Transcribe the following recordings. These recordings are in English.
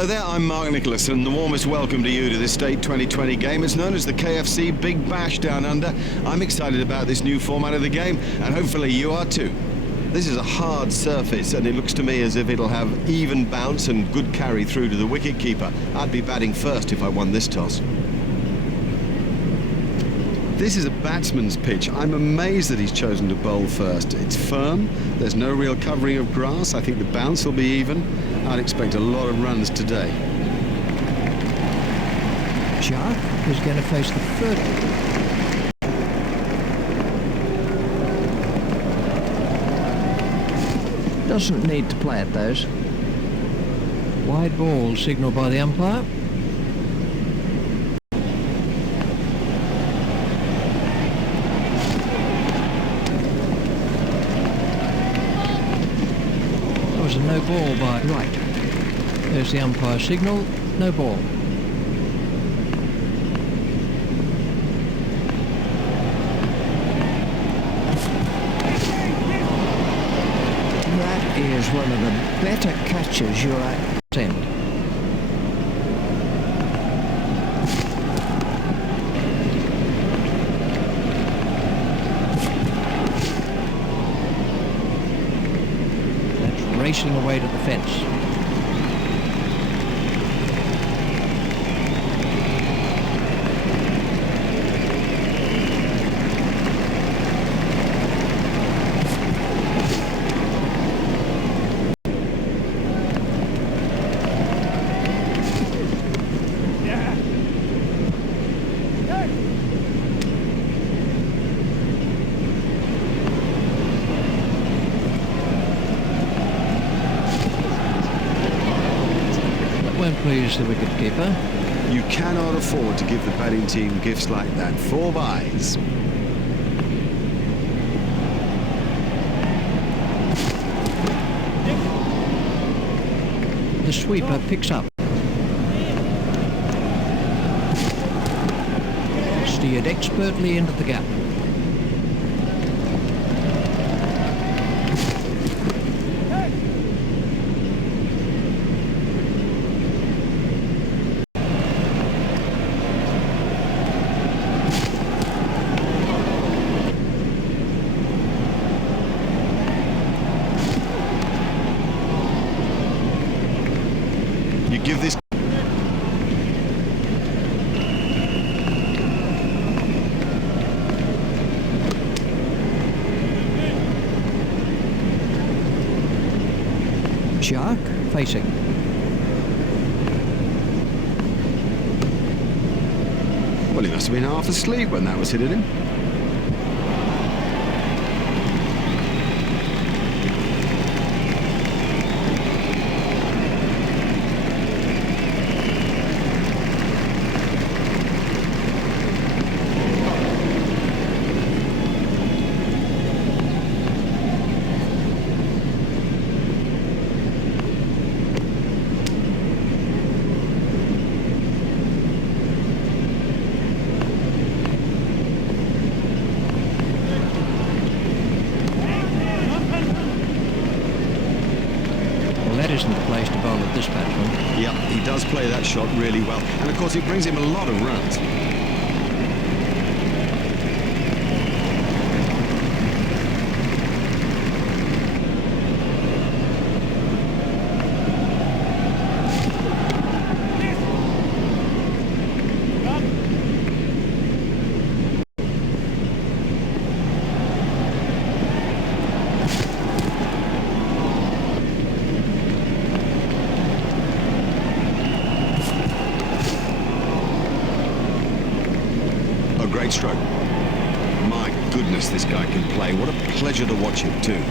Hello there, I'm Mark Nicholas, and the warmest welcome to you to this State 2020 game. It's known as the KFC Big Bash Down Under. I'm excited about this new format of the game, and hopefully you are too. This is a hard surface, and it looks to me as if it'll have even bounce and good carry through to the wicket-keeper. I'd be batting first if I won this toss. This is a batsman's pitch. I'm amazed that he's chosen to bowl first. It's firm, there's no real covering of grass. I think the bounce will be even. I'd expect a lot of runs today. Shark is going to face the third. Doesn't need to play it, those. Wide ball signalled by the umpire. A no ball by right. There's the umpire signal, no ball. That is one of the better catches you're at end. Racing away to the fence. Please, the wicket-keeper. You cannot afford to give the batting team gifts like that. 4 byes. The sweeper picks up. Steered expertly into the gap. Give this Shark facing. Well, he must have been half asleep when that was hit at him. That isn't the place to bowl at this batsman. Yeah, he does play that shot really well. And of course, it brings him a lot of runs. Great stroke. My goodness, this guy can play. What a pleasure to watch him too.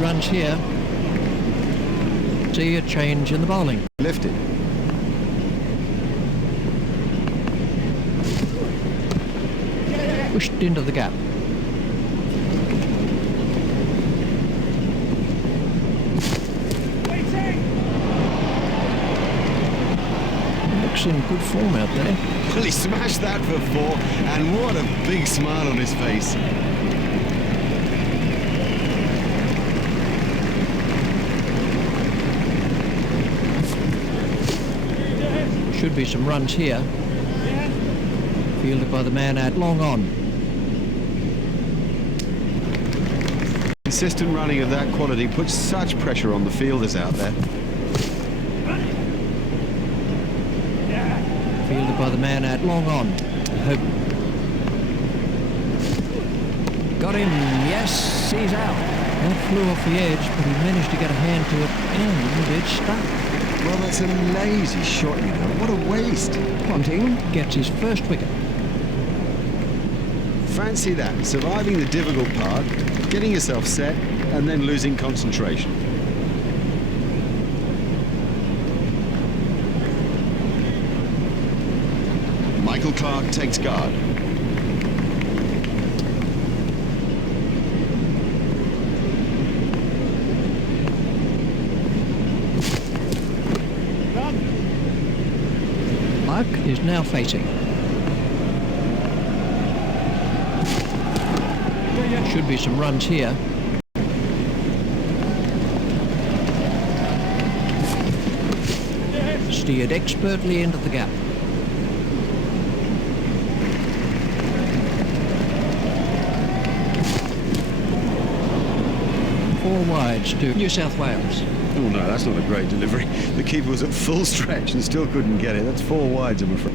Runs here. See a change in the bowling. Lifted. Pushed into the gap. Looks in good form out there. Well, he smashed that for 4, and what a big smile on his face. Should be some runs here. Fielded by the man out long on. Consistent running of that quality puts such pressure on the fielders out there. Fielded by the man out long on. Hope. Got him. Yes, he's out. That flew off the edge, but he managed to get a hand to it and it stuck. Well, that's a lazy shot, you know. What a waste. Ponting gets his first wicket. Fancy that, surviving the difficult part, getting yourself set, and then losing concentration. Michael Clark takes guard. Mark is now facing. Should be some runs here. Steered expertly into the gap. Four wides to New South Wales. Oh no, that's not a great delivery. The keeper was at full stretch and still couldn't get it. That's 4 wides, I'm afraid.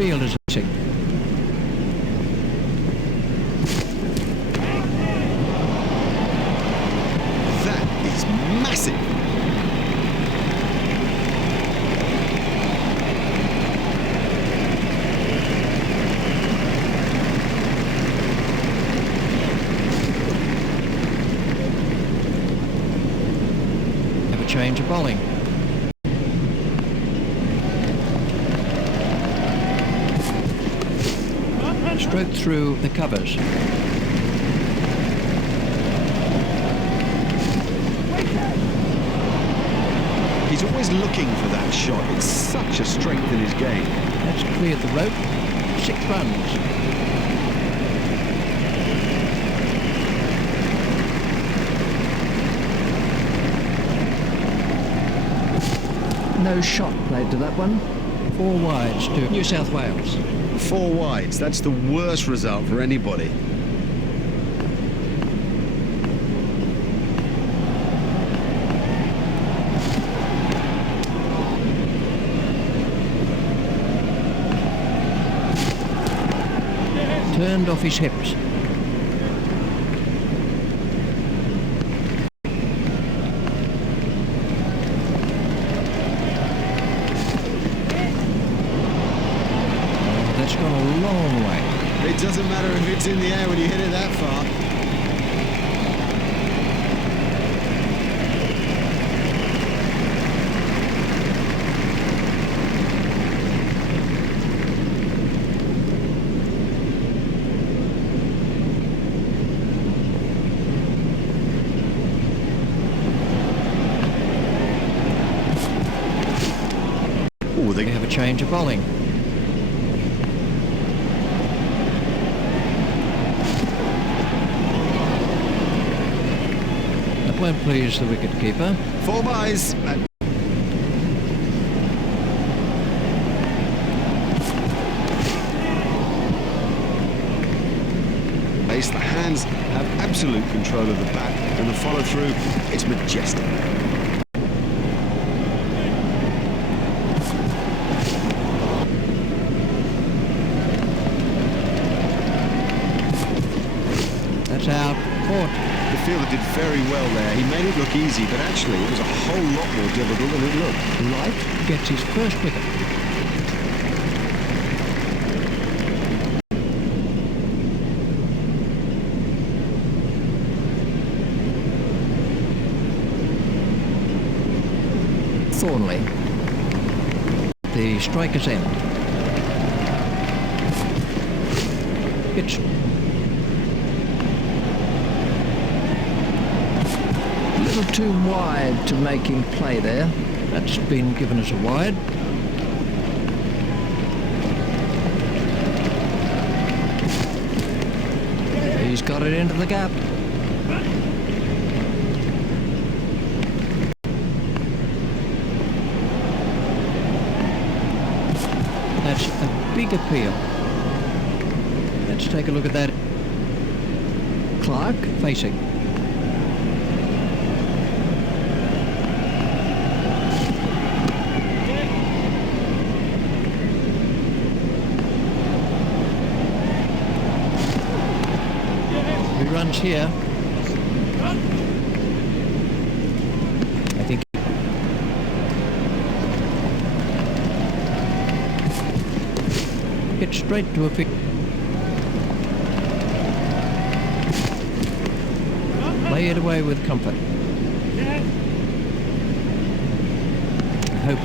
Fielders missing. That is massive. Have a change of bowling. Stroke through the covers. He's always looking for that shot. It's such a strength in his game. That's cleared the rope. 6 runs. No shot played to that one. 4 wides to New South Wales. 4 wides, that's the worst result for anybody. Turned off his hips. That's gone a long way. It doesn't matter if it's in the air when you hit it that far. change of bowling. That won't please the wicket-keeper. 4 byes. The hands have absolute control of the bat, and the follow-through is majestic. That's out. Caught. The fielder did very well there. He made it look easy, but actually it was a whole lot more difficult than it looked. Light gets his first wicket. Thornley. The striker's end. It's a little too wide to make him play there. That's been given as a wide. He's got it into the gap. That's a big appeal. Let's take a look at that. Clark facing. He runs here. I think. Hit straight to a pick. Lay it away with comfort. Hope.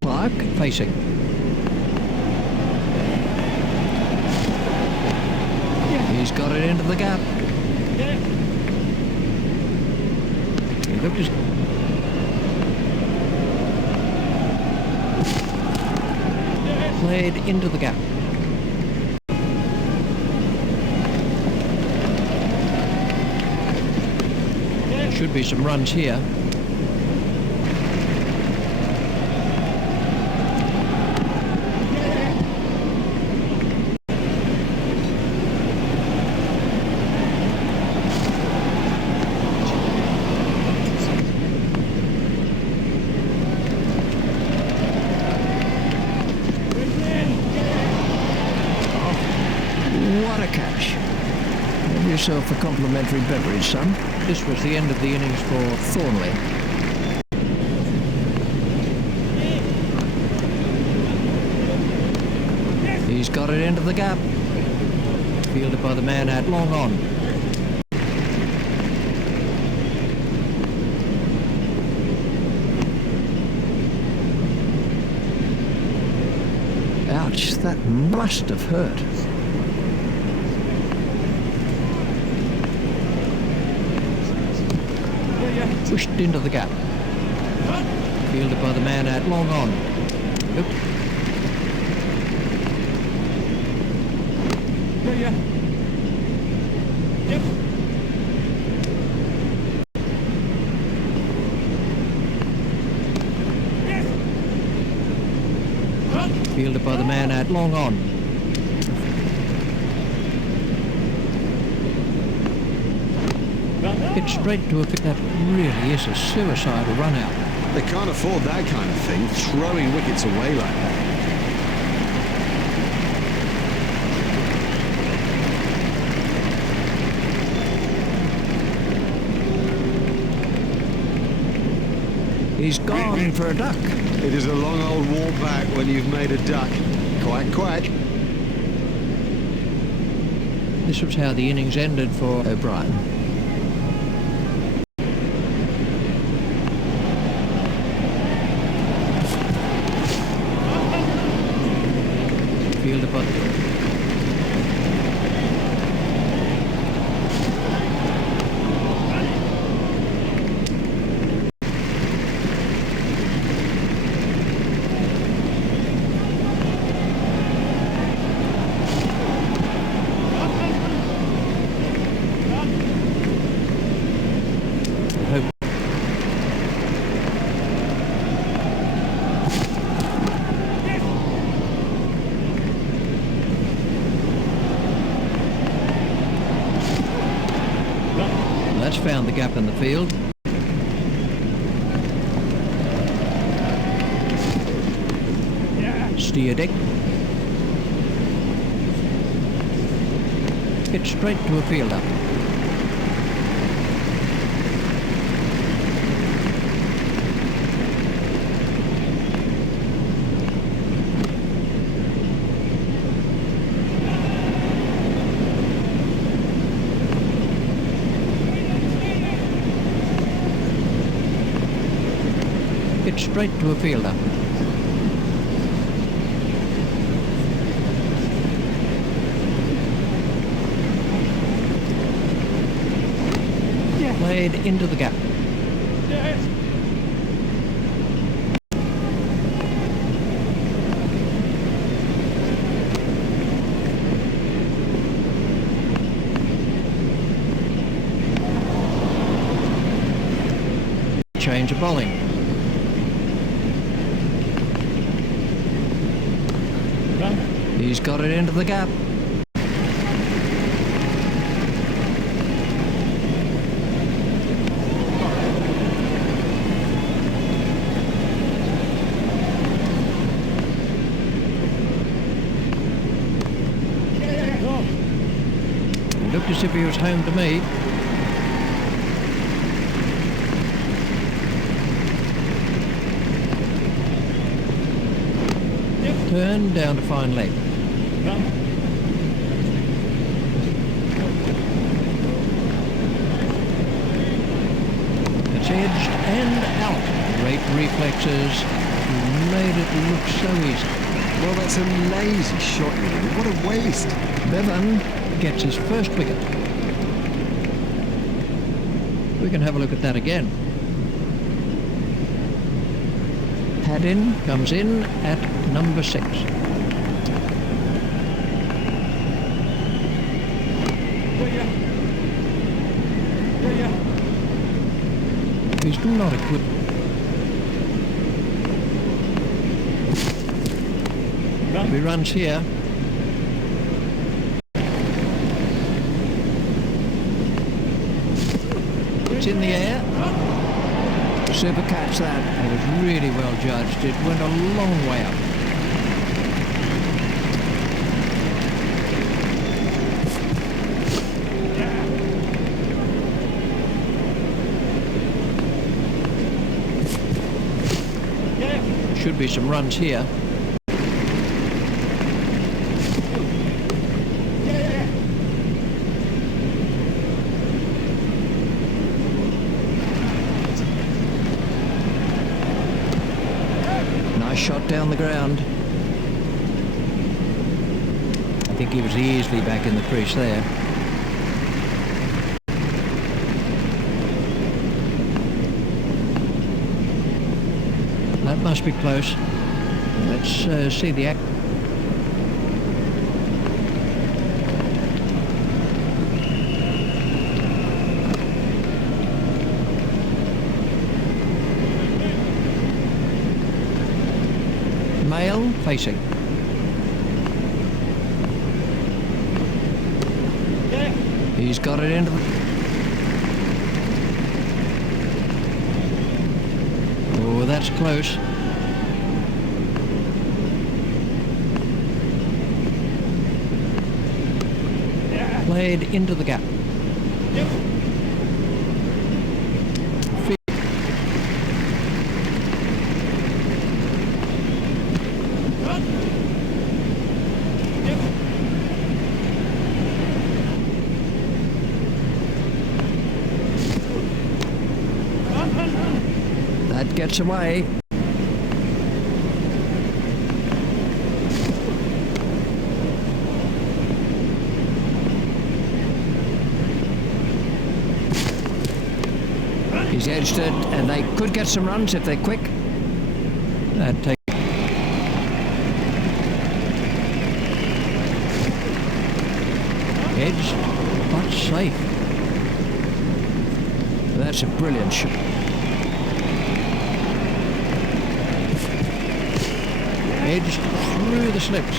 Clark facing. He's got it into the gap. He looked as played into the gap. Should be some runs here. What a catch. Have yourself a complimentary beverage, son. This was the end of the innings for Thornley. He's got it into the gap. Fielded by the man at long on. Ouch, that must have hurt. Pushed into the gap. Fielded by the man at long on. Oop. Fielded by the man at long on. Hit straight to a pick. That really is a suicidal run out. They can't afford that kind of thing, throwing wickets away like that. He's gone for a duck. It is a long old walk back when you've made a duck. Quack, quack. This was how the innings ended for O'Brien. Fielded by That's found the gap in the field. Steer deck. Get straight to a fielder. Get straight to a fielder. Played into the gap. Change of bowling. He's got it into the gap. It looked as if he was home to me. Turn down to fine leg. It's edged and out. Great reflexes. You made it look so easy. Well, that's a lazy shot, really. What a waste. Bevan gets his first wicket. We can have a look at that again. Haddin comes in at number 6. He's not a good... He runs here. It's in the air. Super catch that. It was really well judged. It went a long way up. Should be some runs here. Nice shot down the ground. I think he was easily back in the crease there. That must be close. Let's see the act. Male facing. He's got it into the... Oh, that's close. Played into the gap. That gets away. He's edged it, and they could get some runs if they're quick. That takes. Edged, but safe. That's a brilliant shot. Edged through the slips.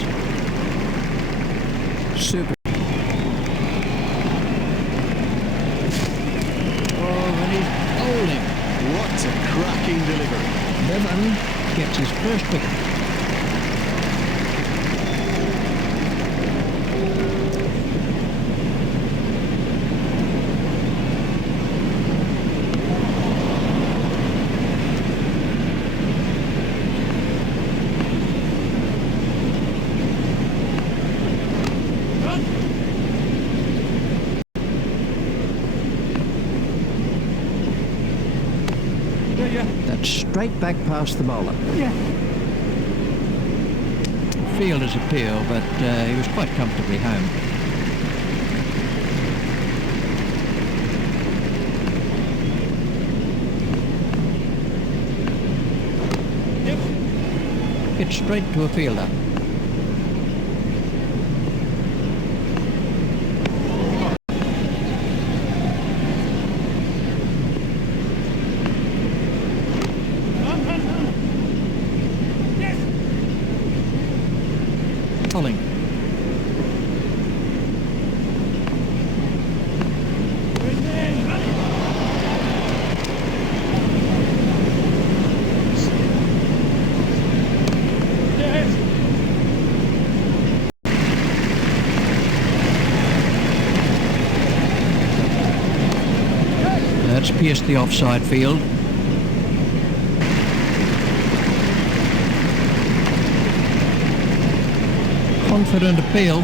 Super. Striking delivery. Bevan gets his first wicket. That's straight back past the bowler. Fielder's appeal, but he was quite comfortably home. Hit straight to a fielder. Pulling. That's pierced the offside field. Confident appeal.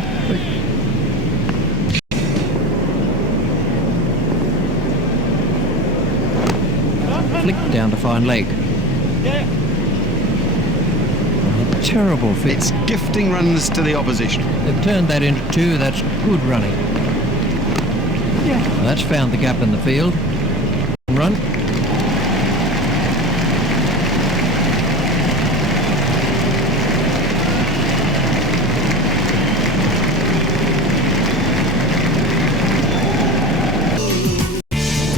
Flicked down to fine leg. A terrible fit. It's gifting runs to the opposition. They've turned that into two. That's good running. That's found the gap in the field. Run.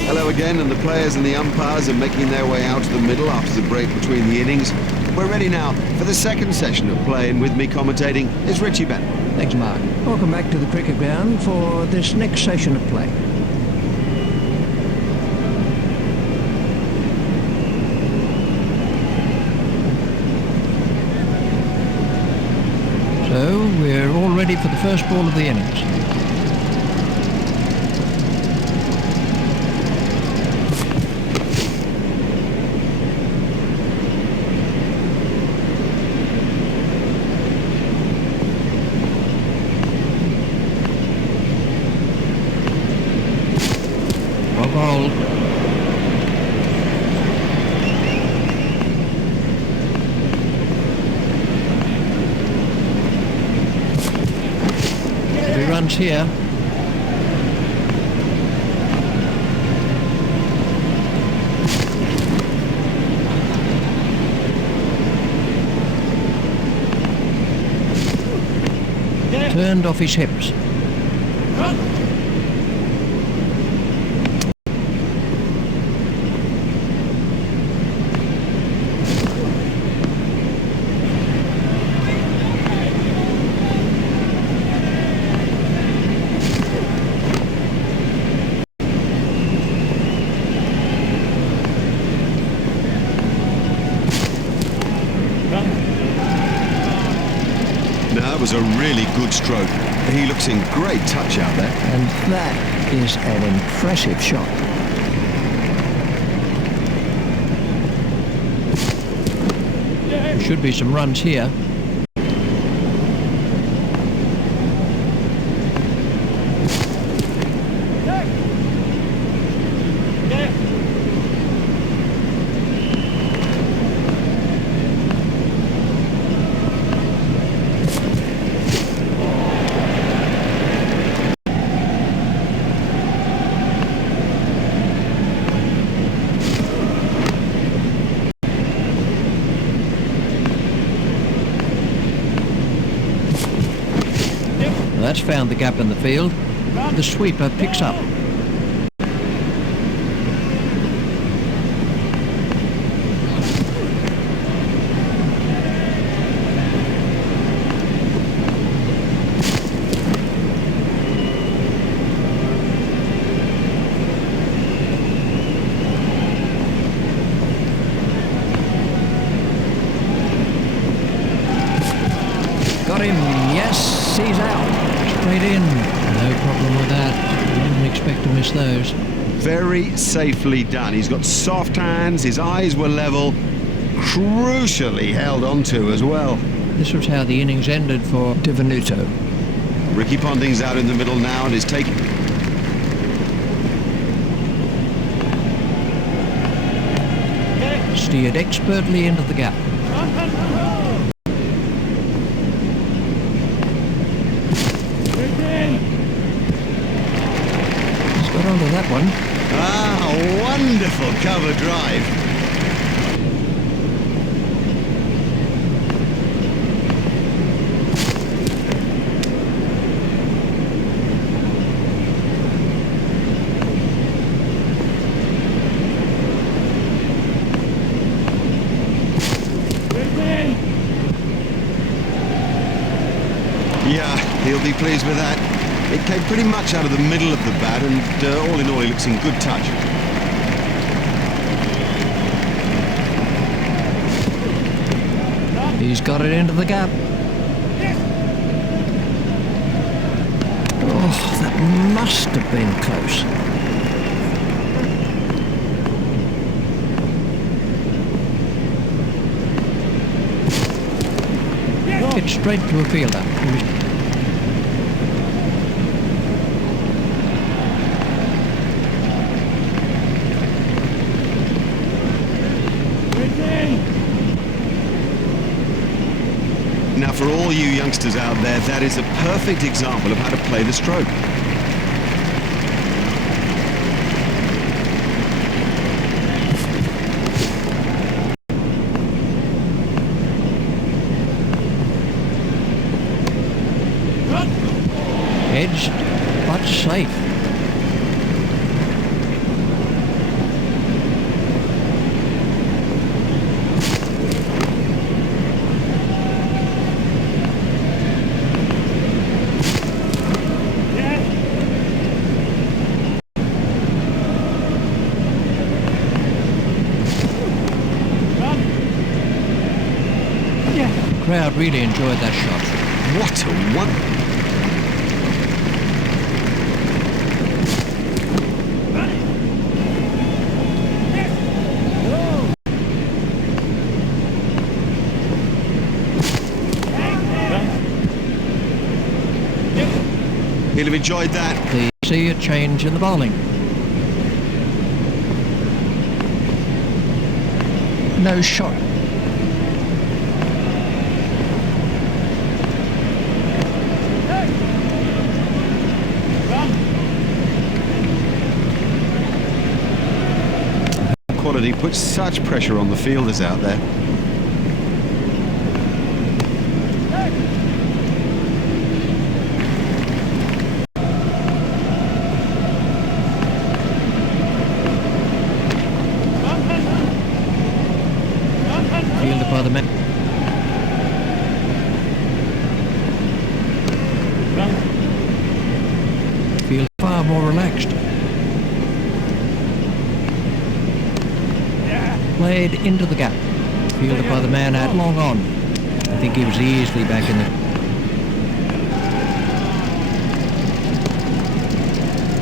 Hello again, and the players and the umpires are making their way out to the middle after the break between the innings. We're ready now for the second session of play, and with me commentating is Richie Bennett. Thanks, Mark. Welcome back to the cricket ground for this next session of play. So we're all ready for the first ball of the innings. Well bowled. Runs here. Turned off his hips. That was a really good stroke. He looks in great touch out there. And that is an impressive shot. There should be some runs here. That's found the gap in the field. The sweeper picks up. problem with that. I didn't expect to miss those. Very safely done. He's got soft hands, his eyes were level, crucially held onto as well. This was how the innings ended for Di Venuto. Ricky Ponting's out in the middle now and is taking... Steered expertly into the gap. He's got onto that one. Ah, wonderful cover drive. Yeah, he'll be pleased with that. It came pretty much out of the middle of the bat, and all in all, he looks in good touch. He's got it into the gap. Oh, that must have been close. Hit straight to a fielder. Now, for all you youngsters out there, that is a perfect example of how to play the stroke. Edged, but safe. The crowd really enjoyed that shot. What a wonder. He'll have enjoyed that. See a change in the bowling. No shot. Quality puts such pressure on the fielders out there. Fielded by the man. Field far more relaxed. Played into the gap. Fielded by the man out long on. I think he was easily back in the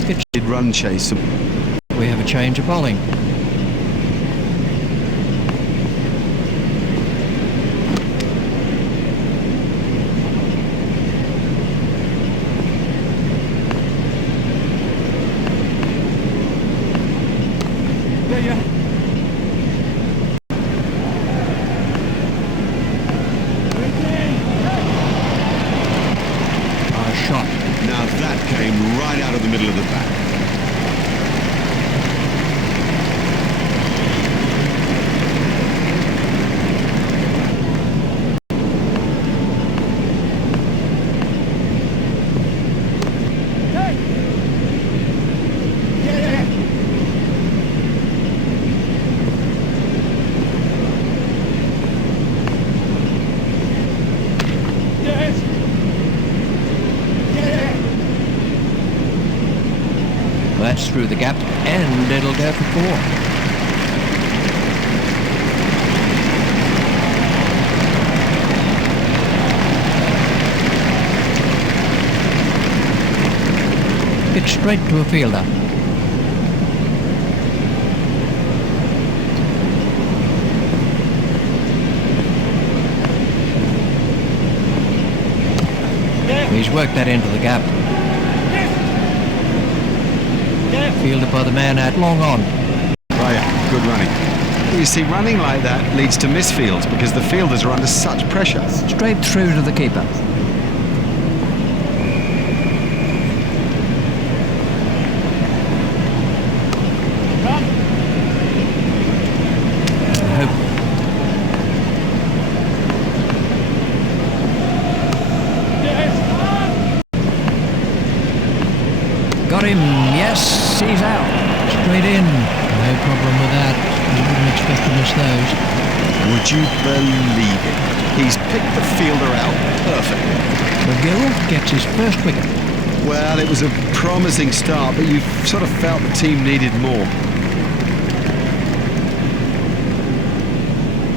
pitch. Did run chase. We have a change of bowling. Shot. Now that came right out of the middle of the bat. That's through the gap, and it'll go for 4. It's straight to a fielder. He's worked that into the gap. Fielded by the man out long on. Oh yeah, good running. You see, running like that leads to misfields because the fielders are under such pressure. Straight through to the keeper. Got him, yes, he's out. Straight in, no problem with that. You wouldn't expect to miss those. Would you believe it? He's picked the fielder out perfectly. McGill gets his first wicket. Well, it was a promising start, but you sort of felt the team needed more.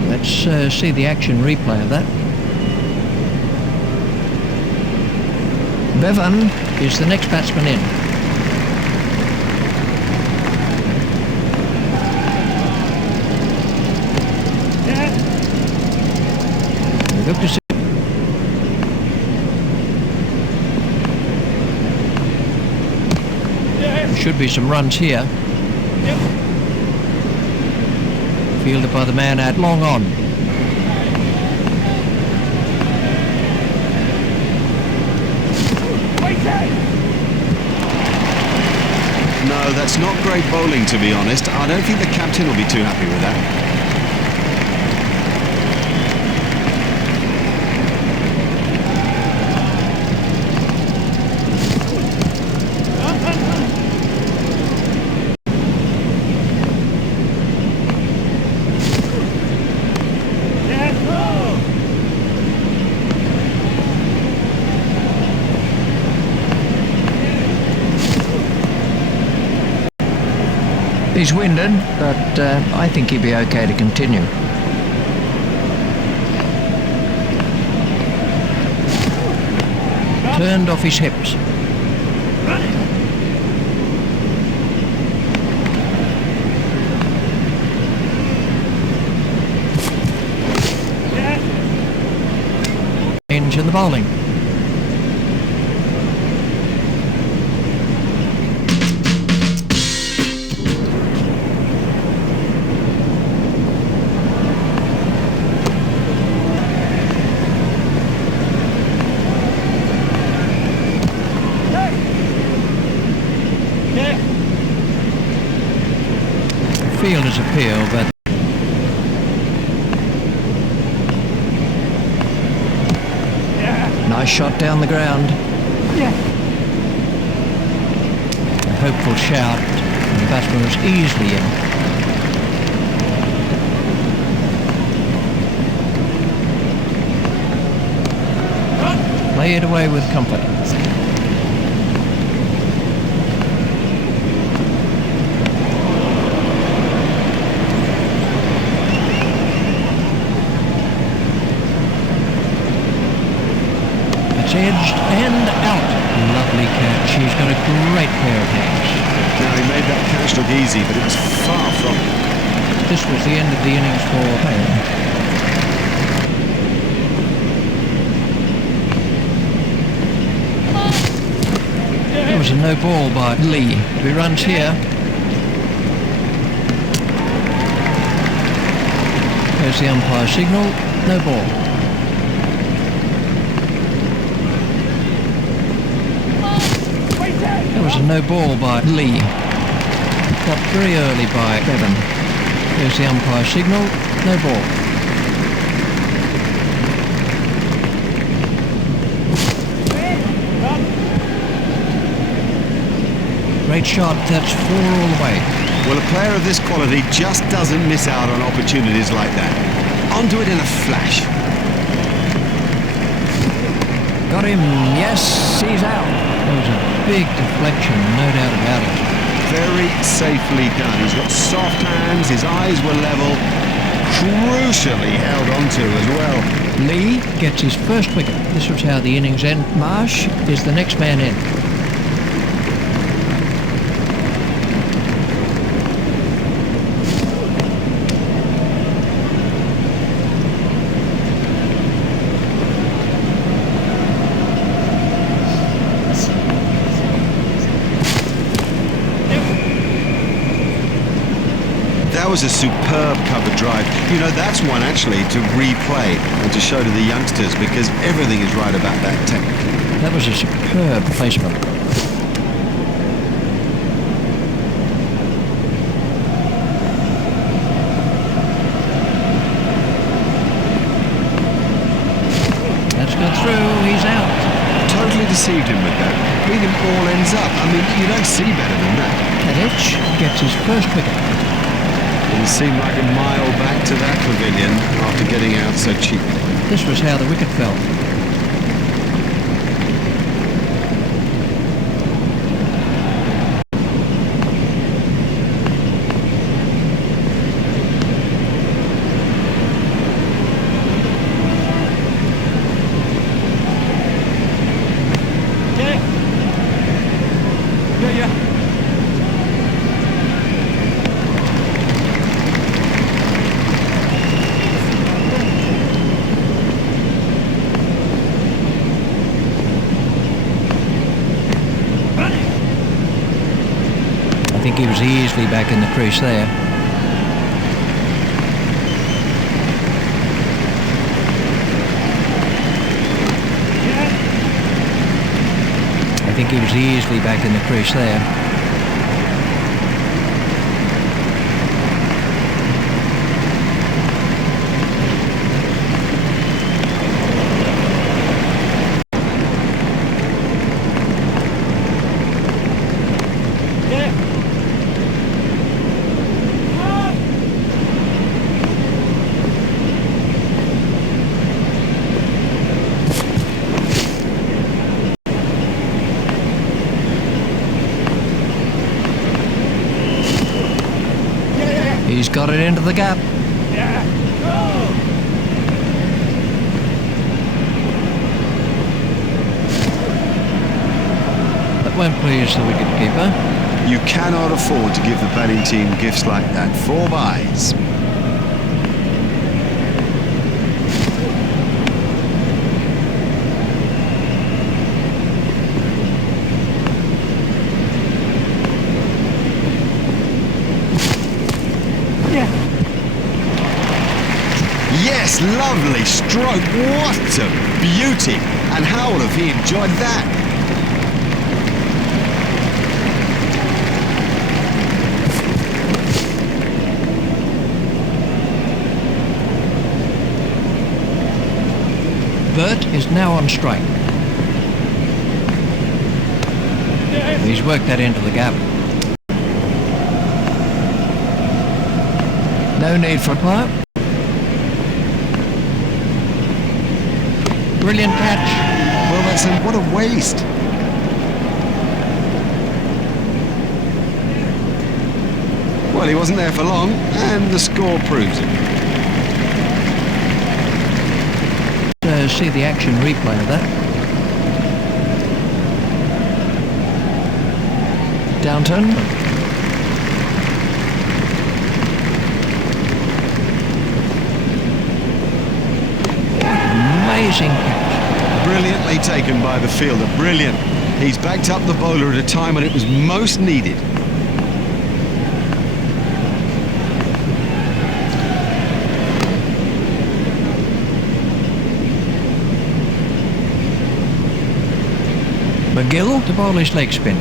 Let's see the action replay of that. Bevan is the next batsman in. Look to see. There should be some runs here. Fielded by the man out long on. No, that's not great bowling, to be honest. I don't think the captain will be too happy with that. He's winded, but I think he'd be okay to continue. Turned off his hips. Change in the bowling. Fielder's appeal, but nice shot down the ground. A hopeful shout, and the batsman was easily in. Play it away with comfort. Edged and out. Lovely catch. He's got a great pair of hands. Now, he made that catch look easy, but it was far from it. This was the end of the innings for Payne. There was a no ball by Lee. 3 runs here. There's the umpire signal. No ball. There was a no ball by Lee. Got very early by Bevan. There's the umpire signal. No ball. Great shot. That's 4 all the way. Well, a player of this quality just doesn't miss out on opportunities like that. Onto it in a flash. Got him. Yes, he's out. That was a big deflection, no doubt about it. Very safely done. He's got soft hands, his eyes were level, crucially held onto as well. Lee gets his first wicket. This was how the innings end. Marsh is the next man in. That was a superb cover drive. You know, that's one actually to replay and to show to the youngsters because everything is right about that technically. That was a superb placement. That's gone through, he's out. Totally deceived him with that. Beat him all ends up. I mean, you don't see better than that. Tadic gets his first wicket. It seemed like a mile back to that pavilion after getting out so cheap. This was how the wicket fell. I think he was easily back in the crease there. I think he was easily back in the crease there. He's got it into the gap. That won't please the wicketkeeper. You cannot afford to give the batting team gifts like that. 4 byes. Yes, lovely stroke. What a beauty. And how would have he enjoyed that? Bert is now on strike. He's worked that into the gap. No need for a putt. Brilliant catch. Well, what a waste. Well, he wasn't there for long, and the score proves it. See the action replay of that. Downturn. Amazing catch. Brilliantly taken by the fielder. Brilliant. He's backed up the bowler at a time when it was most needed. McGill to bowl his leg spin.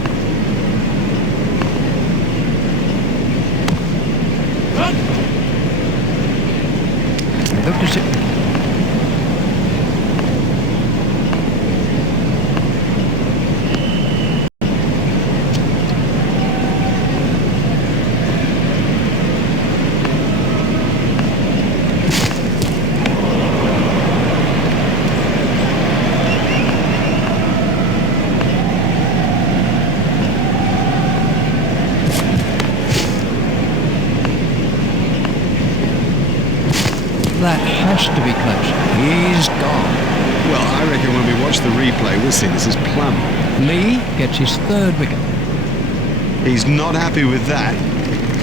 Looked as if that has to be close. He's gone. Well, I reckon when we watch the replay, we'll see this is plumb. Lee gets his third wicket. He's not happy with that.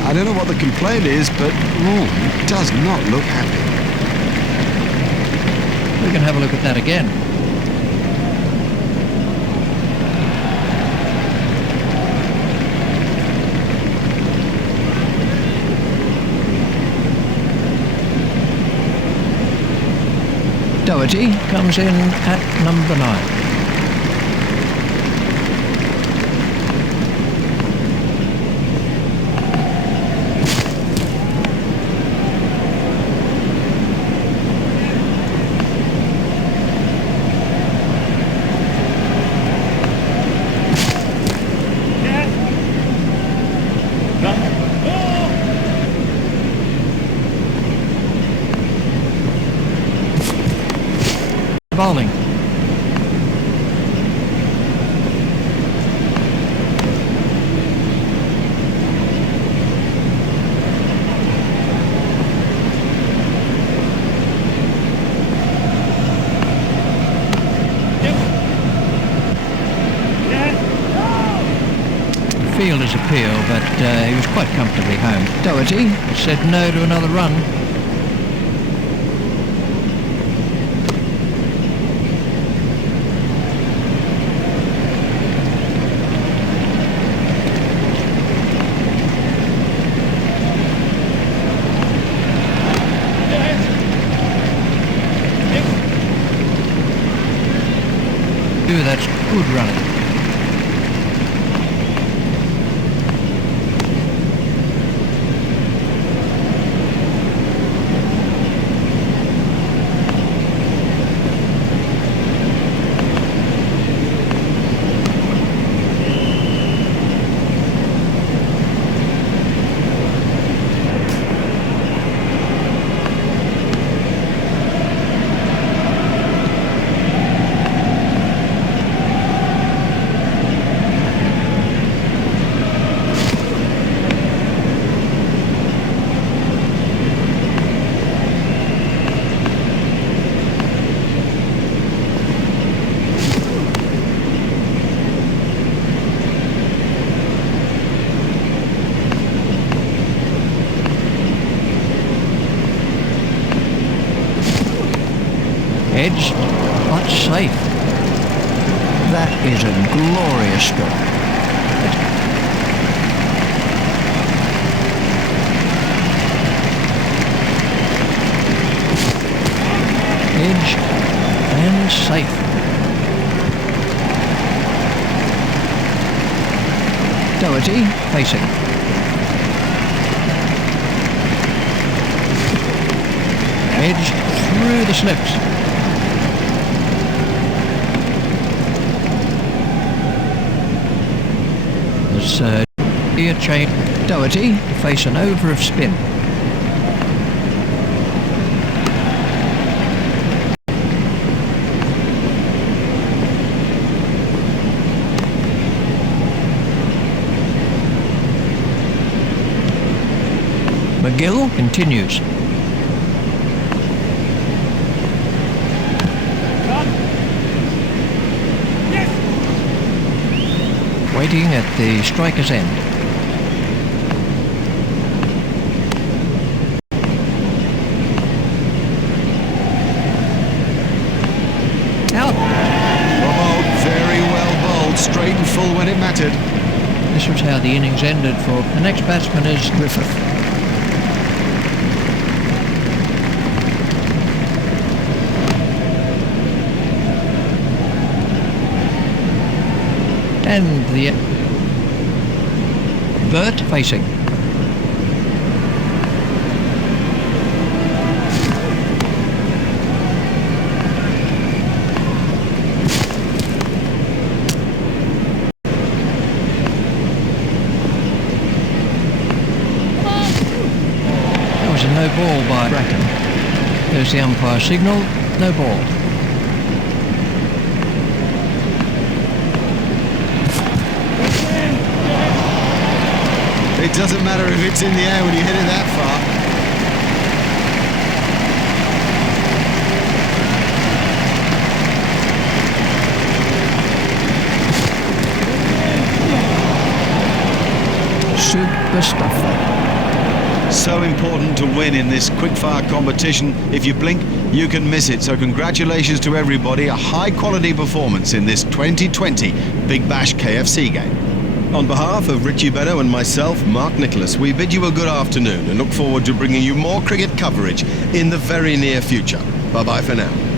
I don't know what the complaint is, but he does not look happy. We can have a look at that again. Doherty comes in at number 9. Bowling. Fielder's appeal, but he was quite comfortably home. Doherty said no to another run. That's good running. Edged, but safe. That is a glorious stroke. Edged and safe. Doherty facing. Edged through the slips. Ear chain. Doherty to face an over of spin. McGill continues. Waiting at the striker's end. Out. Oh, very well bowled, straight and full when it mattered. This was how the innings ended for the next batsman is Griffith. And the Burt facing. That was a no ball by Bracken. There's the umpire signal, no ball. It doesn't matter if it's in the air when you hit it that far. Super stuff. So important to win in this quickfire competition. If you blink, you can miss it. So congratulations to everybody. A high-quality performance in this 2020 Big Bash KFC game. On behalf of Richie Benno and myself, Mark Nicholas, we bid you a good afternoon and look forward to bringing you more cricket coverage in the very near future. Bye-bye for now.